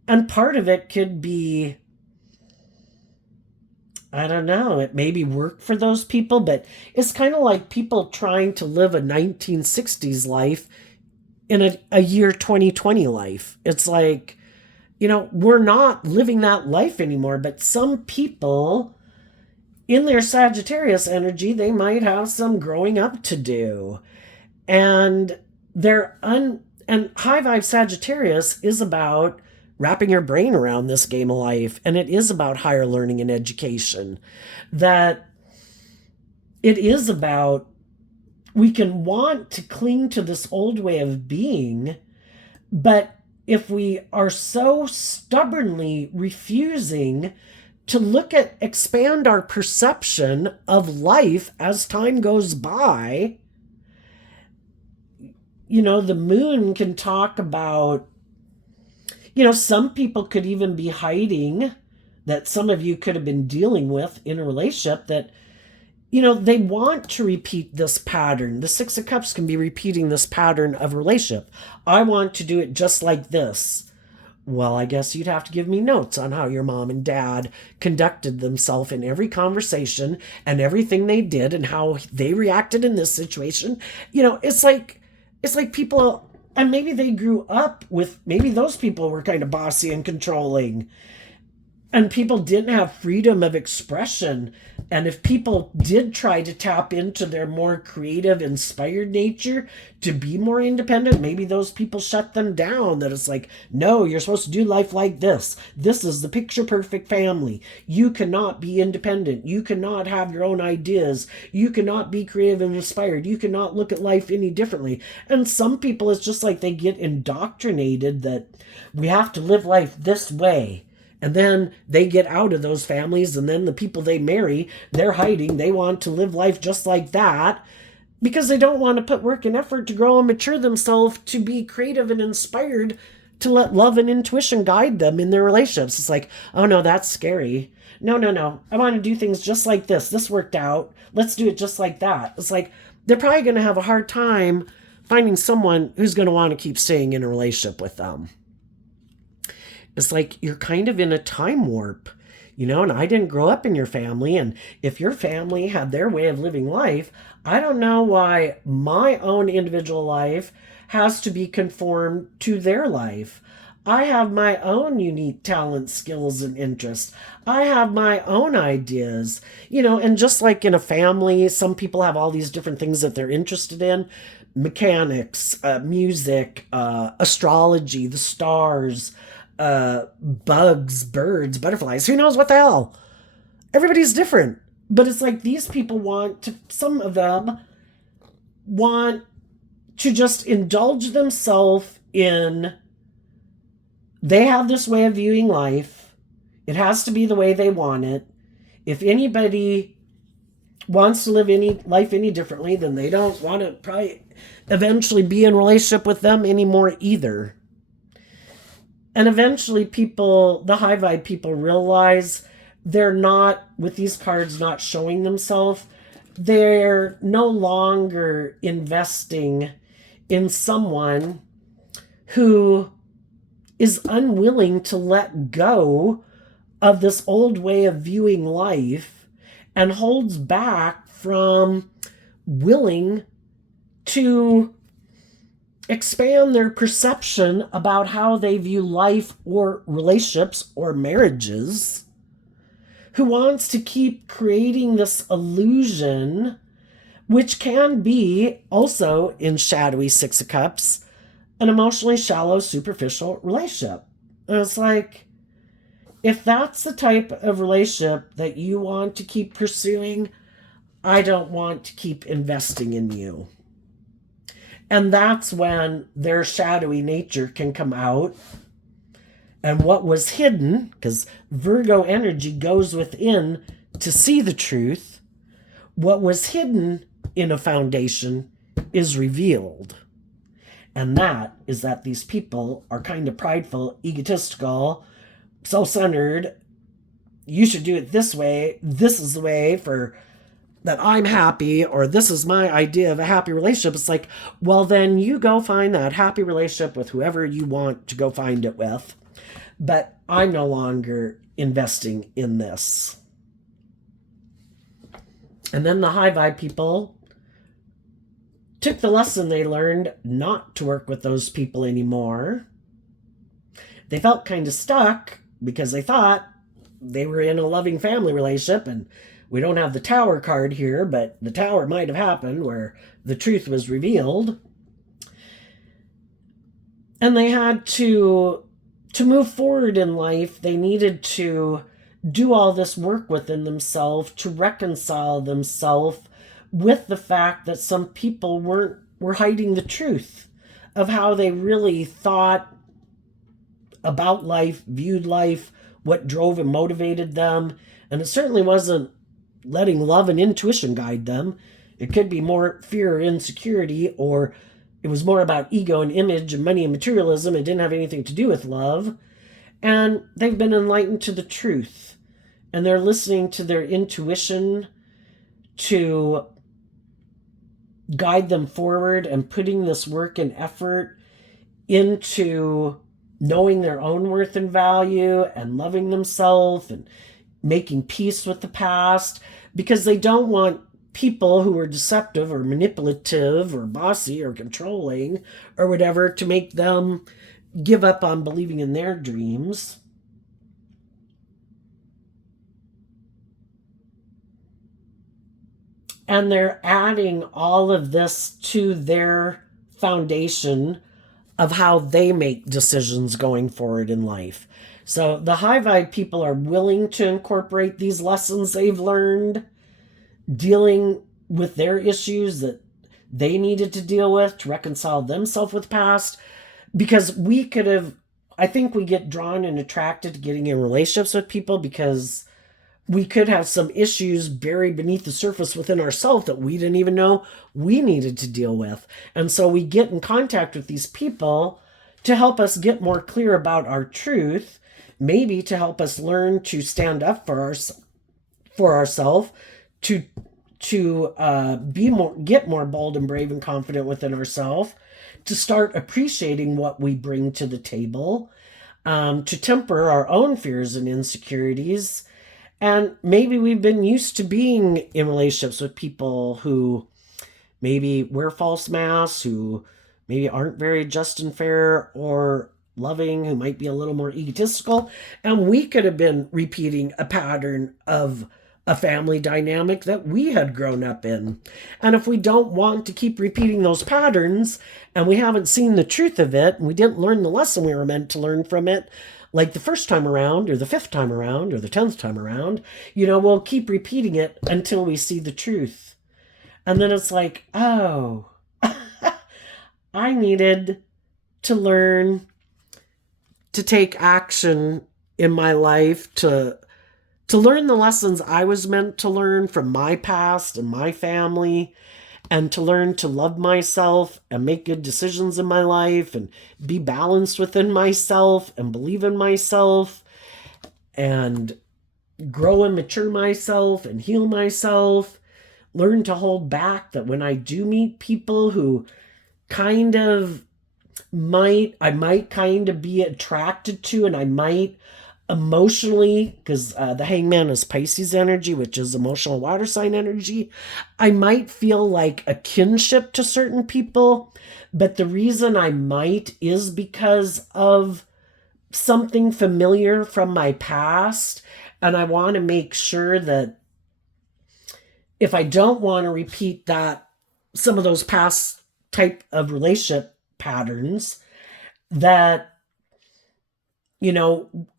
And part of it could be, I don't know, it maybe work for those people, but it's kind of like people trying to live a 1960s life in a year 2020 life. It's like, we're not living that life anymore, but some people in their Sagittarius energy, they might have some growing up to do. And and high vibe Sagittarius is about wrapping your brain around this game of life, and it is about higher learning and education. That it is about, we can want to cling to this old way of being, but if we are so stubbornly refusing to expand our perception of life as time goes by, the moon can talk about, some people could even be hiding, that some of you could have been dealing with in a relationship, that, they want to repeat this pattern. The Six of Cups can be repeating this pattern of relationship. I want to do it just like this. Well, I guess you'd have to give me notes on how your mom and dad conducted themselves in every conversation and everything they did and how they reacted in this situation. It's like people, and maybe they grew up with, maybe those people were kind of bossy and controlling, and people didn't have freedom of expression. And if people did try to tap into their more creative, inspired nature to be more independent, maybe those people shut them down. That it's like, no, you're supposed to do life like this. This is the picture perfect family. You cannot be independent. You cannot have your own ideas. You cannot be creative and inspired. You cannot look at life any differently. And some people, it's just like they get indoctrinated that we have to live life this way. And then they get out of those families, and then the people they marry, they're hiding. They want to live life just like that because they don't want to put work and effort to grow and mature themselves to be creative and inspired, to let love and intuition guide them in their relationships. It's like, oh no, that's scary. No. I want to do things just like this. This worked out. Let's do it just like that. It's like, they're probably going to have a hard time finding someone who's going to want to keep staying in a relationship with them. It's like you're kind of in a time warp, and I didn't grow up in your family. And if your family had their way of living life, I don't know why my own individual life has to be conformed to their life. I have my own unique talents, skills, and interests. I have my own ideas, and just like in a family, some people have all these different things that they're interested in. Mechanics, music, astrology, the stars, bugs, birds, butterflies, who knows what the hell. Everybody's different. But it's like these people some of them want to just indulge themselves in, they have this way of viewing life. It has to be the way they want it. If anybody wants to live life any differently, then they don't want to probably eventually be in relationship with them anymore either. And eventually the high vibe people realize they're not, with these cards not showing themselves, they're no longer investing in someone who is unwilling to let go of this old way of viewing life and holds back from willing to expand their perception about how they view life or relationships or marriages, who wants to keep creating this illusion, which can be also in shadowy Six of Cups, an emotionally shallow, superficial relationship. And it's like, if that's the type of relationship that you want to keep pursuing, I don't want to keep investing in you. And that's when their shadowy nature can come out. And what was hidden, because Virgo energy goes within to see the truth, what was hidden in a foundation is revealed. And that is that these people are kind of prideful, egotistical, self-centered. You should do it this way. This is the way for that I'm happy, or this is my idea of a happy relationship. It's like, well, then you go find that happy relationship with whoever you want to go find it with. But I'm no longer investing in this. And then the high vibe people took the lesson they learned not to work with those people anymore. They felt kind of stuck because they thought they were in a loving family relationship, and we don't have the Tower card here, but the Tower might have happened where the truth was revealed. And they had to move forward in life. They needed to do all this work within themselves to reconcile themselves with the fact that some people were hiding the truth of how they really thought about life, viewed life, what drove and motivated them. And it certainly wasn't letting love and intuition guide them. It could be more fear or insecurity, or it was more about ego and image and money and materialism. It didn't have anything to do with love. And they've been enlightened to the truth. And they're listening to their intuition to guide them forward, and putting this work and effort into knowing their own worth and value and loving themselves and making peace with the past, because they don't want people who are deceptive or manipulative or bossy or controlling or whatever to make them give up on believing in their dreams. And they're adding all of this to their foundation of how they make decisions going forward in life. So the high vibe people are willing to incorporate these lessons they've learned, dealing with their issues that they needed to deal with to reconcile themselves with the past. Because we could have, I think we get drawn and attracted to getting in relationships with people because we could have some issues buried beneath the surface within ourselves that we didn't even know we needed to deal with. And so we get in contact with these people to help us get more clear about our truth, maybe to help us learn to stand up for ourselves, to get more bold and brave and confident within ourselves, to start appreciating what we bring to the table, to temper our own fears and insecurities. And maybe we've been used to being in relationships with people who maybe wear false masks, who maybe aren't very just and fair or loving, who might be a little more egotistical. And we could have been repeating a pattern of a family dynamic that we had grown up in. And if we don't want to keep repeating those patterns, and we haven't seen the truth of it, and we didn't learn the lesson we were meant to learn from it, like the first time around, or the 5th time around, or the 10th time around, we'll keep repeating it until we see the truth. And then it's like, oh, I needed to learn to take action in my life, to learn the lessons I was meant to learn from my past and my family, and to learn to love myself and make good decisions in my life and be balanced within myself and believe in myself and grow and mature myself and heal myself. Learn to hold back, that when I do meet people who I might kind of be attracted to, and I might emotionally, because the hangman is Pisces energy, which is emotional water sign energy, I might feel like a kinship to certain people. But the reason I might is because of something familiar from my past. And I want to make sure that if I don't want to repeat some of those past type of relationship patterns, that,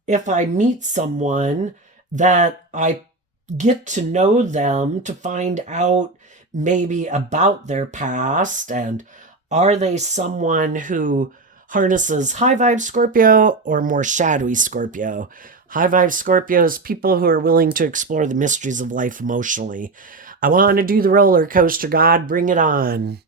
if I meet someone, that I get to know them, to find out maybe about their past and Are they someone who harnesses high vibe Scorpio or more shadowy Scorpio? High vibe Scorpios, people who are willing to explore the mysteries of life emotionally. I want to do the roller coaster, God, bring it on.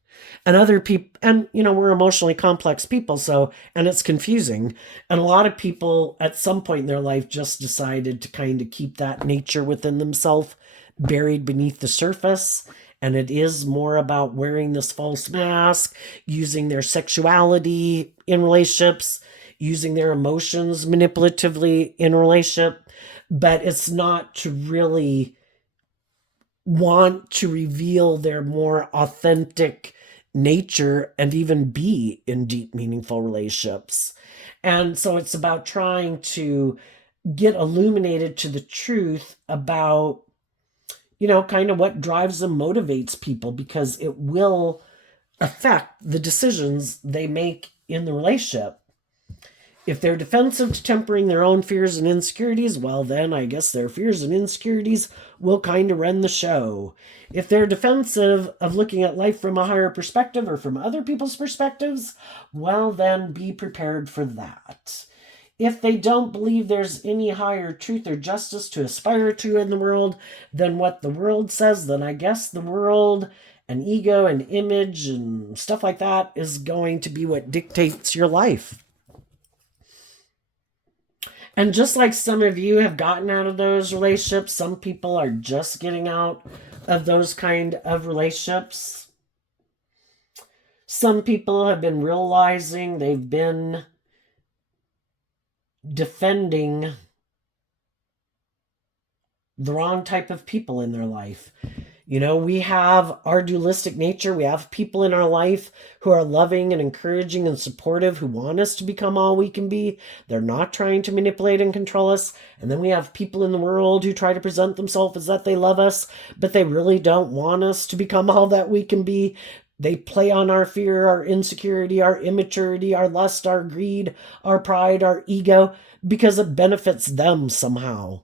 And other people, and we're emotionally complex people, so, and it's confusing. And a lot of people at some point in their life just decided to kind of keep that nature within themselves, buried beneath the surface. And it is more about wearing this false mask, using their sexuality in relationships, using their emotions manipulatively in relationship. But it's not to really want to reveal their more authentic nature and even be in deep, meaningful relationships. And so it's about trying to get illuminated to the truth about, kind of what drives and motivates people, because it will affect the decisions they make in the relationship. If they're defensive to tempering their own fears and insecurities, well, then I guess their fears and insecurities will kind of run the show. If they're defensive of looking at life from a higher perspective or from other people's perspectives, well, then be prepared for that. If they don't believe there's any higher truth or justice to aspire to in the world than what the world says, then I guess the world and ego and image and stuff like that is going to be what dictates your life. And just like some of you have gotten out of those relationships, some people are just getting out of those kind of relationships. Some people have been realizing they've been defending the wrong type of people in their life. We have our dualistic nature. We have people in our life who are loving and encouraging and supportive, who want us to become all we can be. They're not trying to manipulate and control us. And then we have people in the world who try to present themselves as that they love us, but they really don't want us to become all that we can be. They play on our fear, our insecurity, our immaturity, our lust, our greed, our pride, our ego, because it benefits them somehow.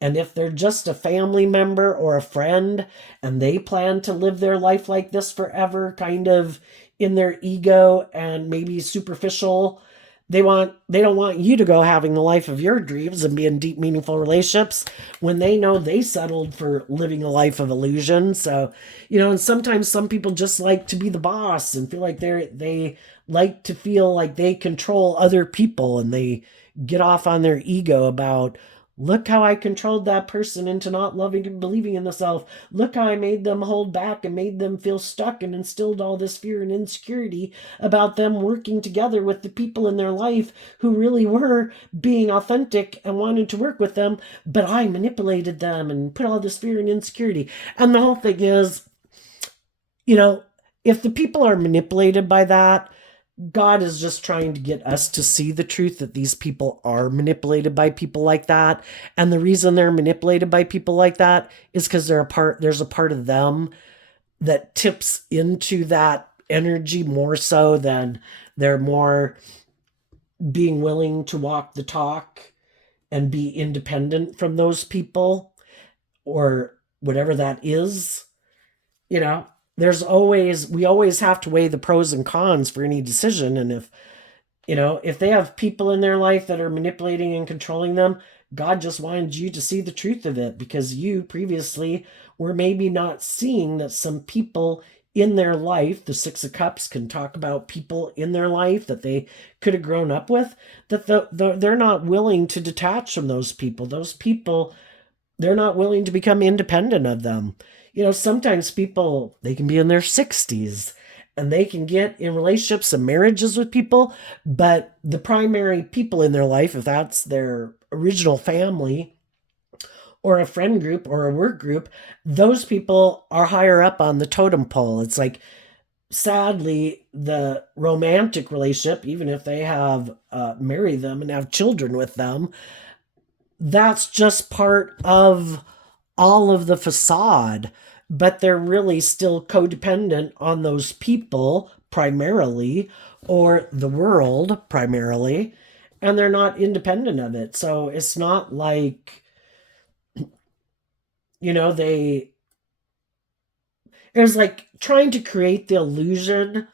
And if they're just a family member or a friend and they plan to live their life like this forever, kind of in their ego and maybe superficial, they don't want you to go having the life of your dreams and be in deep, meaningful relationships when they know they settled for living a life of illusion. So, and sometimes some people just like to be the boss and feel like they like to feel like they control other people, and they get off on their ego about, look how I controlled that person into not loving and believing in themselves. Look how I made them hold back and made them feel stuck and instilled all this fear and insecurity about them working together with the people in their life who really were being authentic and wanted to work with them. But I manipulated them and put all this fear and insecurity. And the whole thing is, if the people are manipulated by that, God is just trying to get us to see the truth that these people are manipulated by people like that. And the reason they're manipulated by people like that is because there's a part of them that tips into that energy more so than they're more being willing to walk the talk and be independent from those people or whatever that is. We always have to weigh the pros and cons for any decision. And if they have people in their life that are manipulating and controlling them, God just wanted you to see the truth of it, because you previously were maybe not seeing that some people in their life, the Six of Cups can talk about people in their life that they could have grown up with, that they're not willing to detach from those people. Those people, they're not willing to become independent of them. Sometimes people, they can be in their 60s and they can get in relationships and marriages with people, but the primary people in their life, if that's their original family or a friend group or a work group, those people are higher up on the totem pole. It's like, sadly, the romantic relationship, even if they have marry them and have children with them, that's just part of all of the facade, but they're really still codependent on those people primarily, or the world primarily, and they're not independent of it. So it's not like, they, it was like trying to create the illusion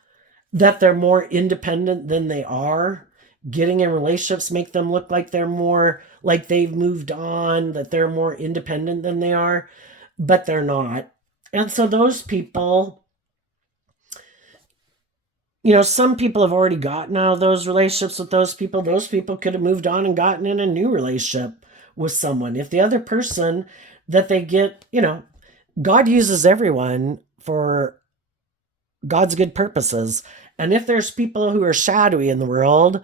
that they're more independent than they are. Getting in relationships make them look like they're more like they've moved on, that they're more independent than they are, but they're not. And so those people, some people have already gotten out of those relationships with those people. Those people could have moved on and gotten in a new relationship with someone. If the other person that they get, God uses everyone for God's good purposes. And if there's people who are shadowy in the world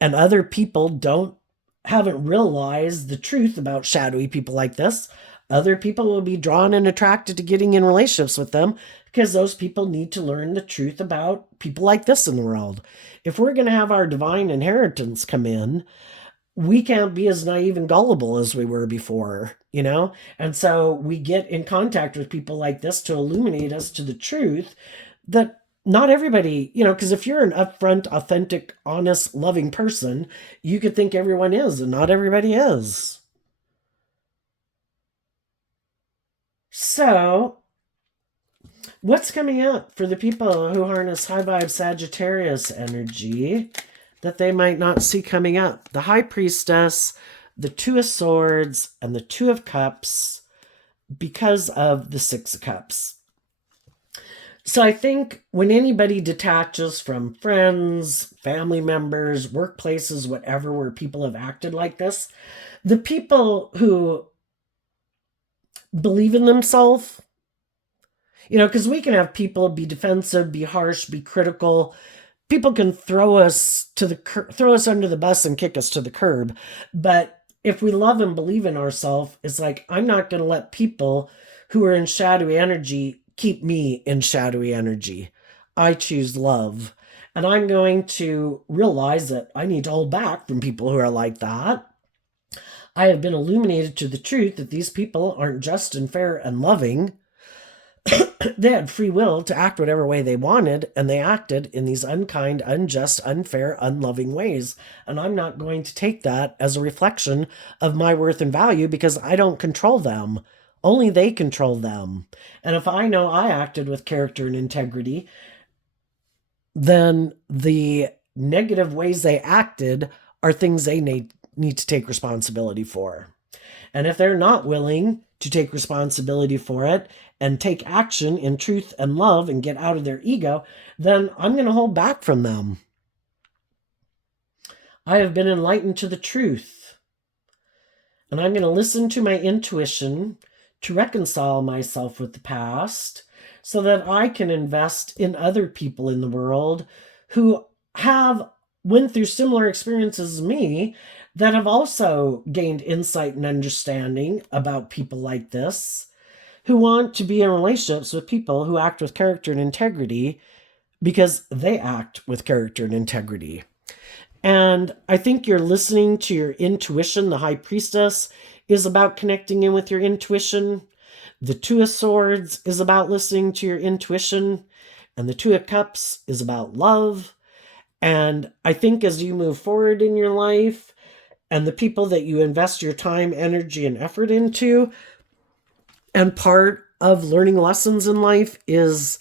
and other people haven't realized the truth about shadowy people like this, other people will be drawn and attracted to getting in relationships with them because those people need to learn the truth about people like this in the world. If we're going to have our divine inheritance come in, we can't be as naive and gullible as we were before, And so we get in contact with people like this to illuminate us to the truth that not everybody, because if you're an upfront, authentic, honest, loving person, you could think everyone is, and not everybody is. So, what's coming up for the people who harness high vibe Sagittarius energy that they might not see coming up? The High Priestess, the Two of Swords, and the Two of Cups because of the Six of Cups. So I think when anybody detaches from friends, family members, workplaces, whatever, where people have acted like this, the people who believe in themselves, because we can have people be defensive, be harsh, be critical. People can throw us under the bus and kick us to the curb. But if we love and believe in ourselves, it's like, I'm not going to let people who are in shadowy energy keep me in shadowy energy. I choose love. And I'm going to realize that I need to hold back from people who are like that. I have been illuminated to the truth that these people aren't just and fair and loving. They had free will to act whatever way they wanted, and they acted in these unkind, unjust, unfair, unloving ways. And I'm not going to take that as a reflection of my worth and value because I don't control them. Only they control them. And if I know I acted with character and integrity, then the negative ways they acted are things they need to take responsibility for. And if they're not willing to take responsibility for it and take action in truth and love and get out of their ego, then I'm going to hold back from them. I have been enlightened to the truth. And I'm going to listen to my intuition to reconcile myself with the past so that I can invest in other people in the world who have went through similar experiences as me that have also gained insight and understanding about people like this, who want to be in relationships with people who act with character and integrity because they act with character and integrity. And I think you're listening to your intuition. The High Priestess is about connecting in with your intuition. The Two of Swords is about listening to your intuition. And the Two of Cups is about love. And I think as you move forward in your life and the people that you invest your time, energy, and effort into, and part of learning lessons in life is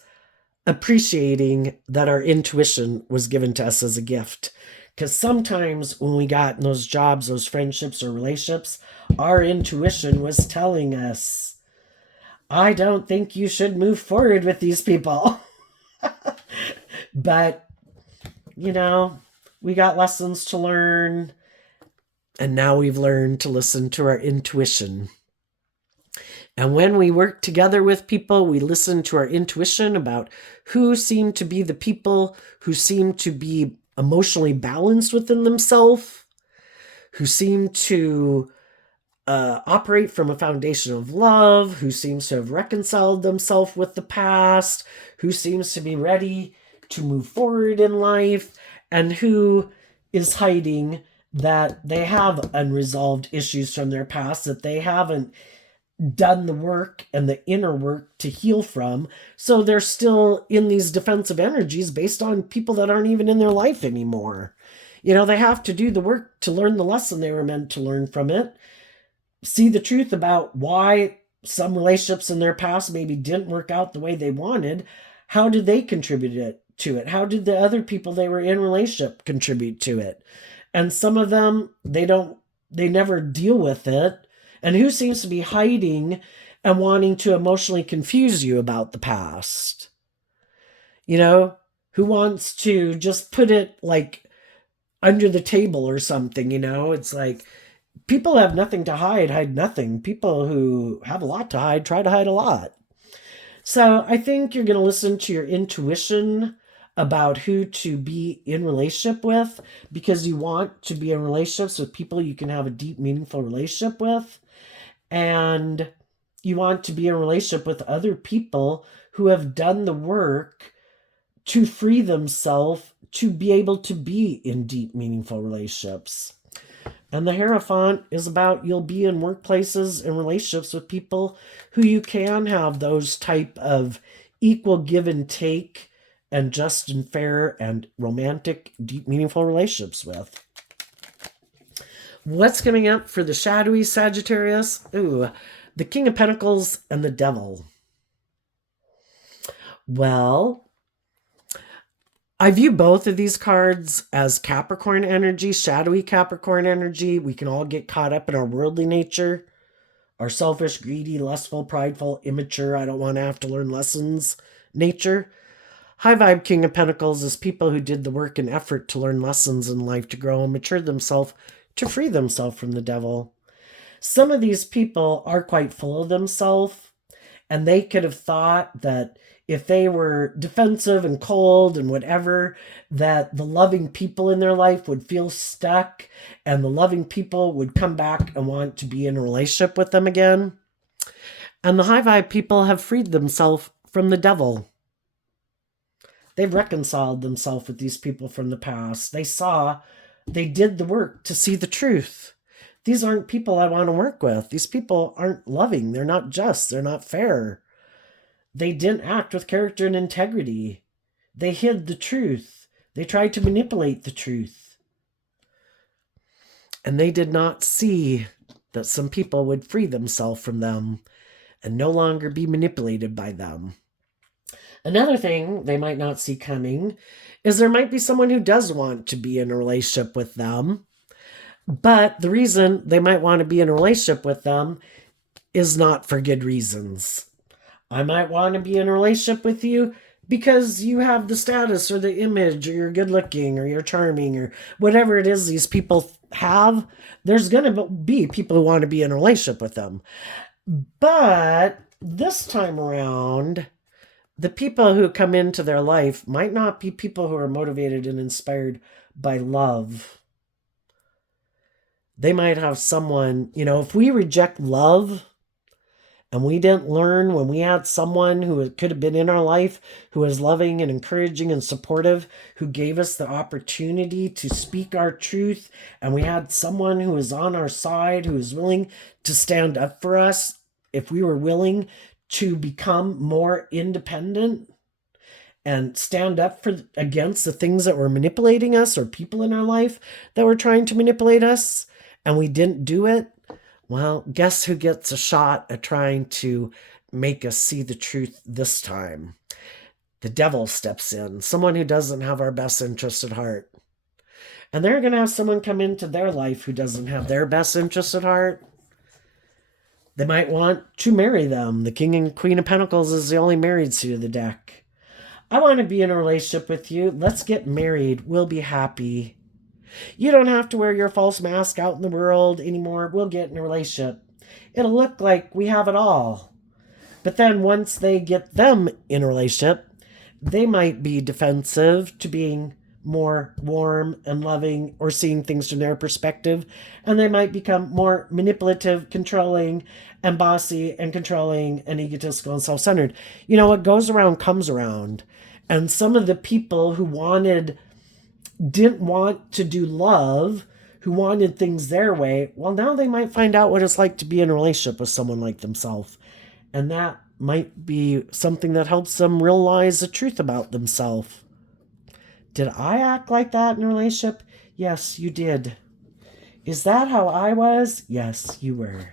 appreciating that our intuition was given to us as a gift. Because sometimes when we got in those jobs, those friendships or relationships, our intuition was telling us, I don't think you should move forward with these people. But, we got lessons to learn. And now we've learned to listen to our intuition. And when we work together with people, we listen to our intuition about who seem to be the people who seem to be emotionally balanced within themselves, who seem to operate from a foundation of love, who seems to have reconciled themselves with the past, who seems to be ready to move forward in life, and who is hiding that they have unresolved issues from their past that they haven't done the work and the inner work to heal from. So they're still in these defensive energies based on people that aren't even in their life anymore. They have to do the work to learn the lesson they were meant to learn from it, see the truth about why some relationships in their past maybe didn't work out the way they wanted. How did they contribute to it? How did the other people they were in relationship contribute to it? And some of them, they never deal with it. And who seems to be hiding and wanting to emotionally confuse you about the past? You know, who wants to just put it like under the table or something, It's like people have nothing to hide nothing. People who have a lot to hide try to hide a lot. So I think you're going to listen to your intuition about who to be in relationship with, because you want to be in relationships with people you can have a deep, meaningful relationship with. And you want to be in a relationship with other people who have done the work to free themselves to be able to be in deep, meaningful relationships. And the Hierophant is about you'll be in workplaces and relationships with people who you can have those type of equal give and take and just and fair and romantic, deep, meaningful relationships with. What's coming up for the shadowy Sagittarius? Ooh, the King of Pentacles and the Devil. Well, I view both of these cards as Capricorn energy, shadowy Capricorn energy. We can all get caught up in our worldly nature, our selfish, greedy, lustful, prideful, immature, I don't want to have to learn lessons nature. High vibe King of Pentacles is people who did the work and effort to learn lessons in life, to grow and mature themselves, to free themselves from the devil. Some of these people are quite full of themselves, and they could have thought that if they were defensive and cold and whatever, that the loving people in their life would feel stuck and the loving people would come back and want to be in a relationship with them again. And the high vibe people have freed themselves from the devil. They've reconciled themselves with these people from the past. They did the work to see the truth. These aren't people I want to work with. These people aren't loving. They're not just. They're not fair. They didn't act with character and integrity. They hid the truth. They tried to manipulate the truth. And they did not see that some people would free themselves from them and no longer be manipulated by them. Another thing they might not see coming is there might be someone who does want to be in a relationship with them, but the reason they might want to be in a relationship with them is not for good reasons. I might want to be in a relationship with you because you have the status or the image, or you're good looking, or you're charming, or whatever it is these people have. There's going to be people who want to be in a relationship with them. But this time around, the people who come into their life might not be people who are motivated and inspired by love. They might have someone, if we reject love, and we didn't learn when we had someone who could have been in our life, who was loving and encouraging and supportive, who gave us the opportunity to speak our truth, and we had someone who was on our side, who was willing to stand up for us, if we were willing to become more independent and stand up against the things that were manipulating us, or people in our life that were trying to manipulate us, and we didn't do it, well, guess who gets a shot at trying to make us see the truth this time? The devil steps in, someone who doesn't have our best interest at heart. And they're going to have someone come into their life who doesn't have their best interest at heart. They might want to marry them. The King and Queen of Pentacles is the only married suit of the deck. I want to be in a relationship with you. Let's get married. We'll be happy. You don't have to wear your false mask out in the world anymore. We'll get in a relationship. It'll look like we have it all. But then once they get them in a relationship, they might be defensive to being more warm and loving, or seeing things from their perspective. And they might become more manipulative, controlling, and bossy, and controlling, and egotistical, and self-centered. What goes around comes around. And some of the people who didn't want to do love, who wanted things their way, well, now they might find out what it's like to be in a relationship with someone like themselves. And that might be something that helps them realize the truth about themselves. Did I act like that in a relationship? Yes, you did. Is that how I was? Yes, you were.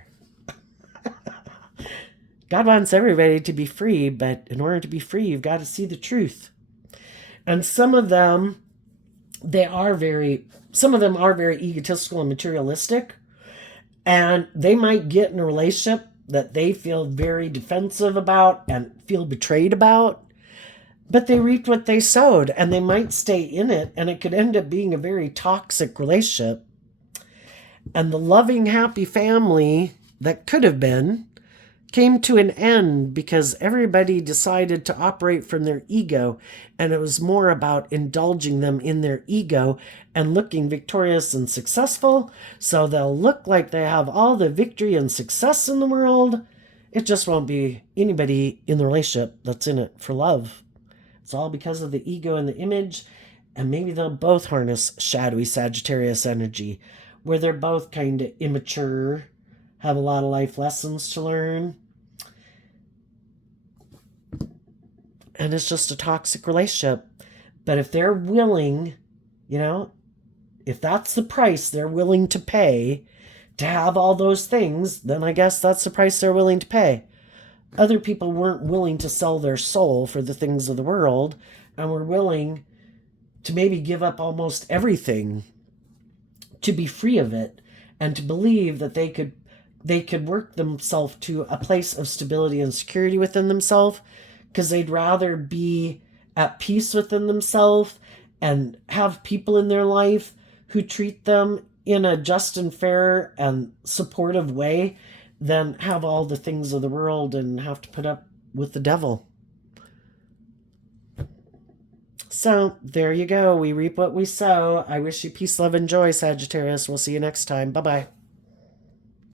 God wants everybody to be free, but in order to be free, you've got to see the truth. And some of them are very egotistical and materialistic, and they might get in a relationship that they feel very defensive about and feel betrayed about, but they reaped what they sowed, and they might stay in it, and it could end up being a very toxic relationship. And the loving, happy family that could have been came to an end because everybody decided to operate from their ego, and it was more about indulging them in their ego and looking victorious and successful, so they'll look like they have all the victory and success in the world. It just won't be anybody in the relationship that's in it for love. It's all because of the ego and the image, and maybe they'll both harness shadowy Sagittarius energy, where they're both kind of immature, have a lot of life lessons to learn, and it's just a toxic relationship. But if they're willing, if that's the price they're willing to pay to have all those things, then I guess that's the price they're willing to pay. Other people weren't willing to sell their soul for the things of the world, and were willing to maybe give up almost everything to be free of it, and to believe that they could work themselves to a place of stability and security within themselves, because they'd rather be at peace within themselves and have people in their life who treat them in a just and fair and supportive way than have all the things of the world and have to put up with the devil. So there you go. We reap what we sow. I wish you peace, love, and joy, Sagittarius. We'll see you next time. Bye-bye.